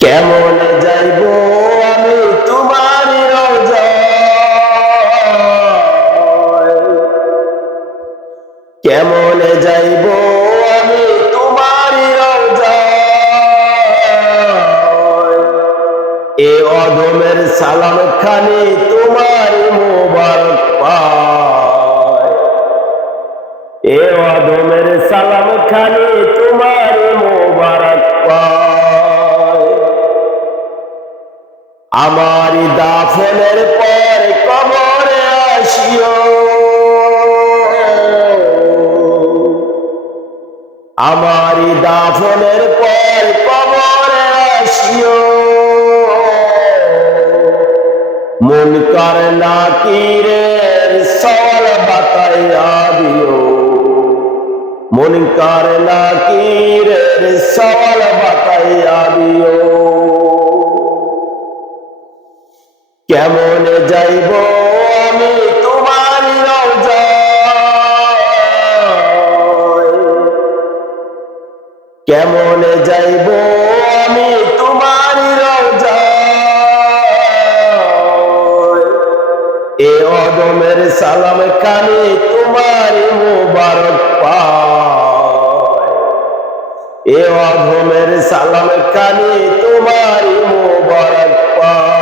কেমনে যাইব আমি তোমার রওজায়, কেমনে যাইব আমি তোমার রওজায়, এ অধমের সালাম খানি তোমার মোবারক পায়, এ অধমের সালাম খানি তোমার মোবারক পায়। আমারি দাফনের পর কবরে আসিও, আমারি দাফনের পর কবরে আসিও, মুনকার নাকিরের সওয়াল বাতাইয়া দিও, মুনকার নাকিরের সওয়াল বাতাইয়া দিও। কেমনে যাইব আমি তোমার রওজায়, কেমনে যাইব আমি তোমার রওজায়, এ অদমের সালাম খানি তোমার মোবারক পায়, এ অদমের সালাম খানি তোমার মোবারক পায়।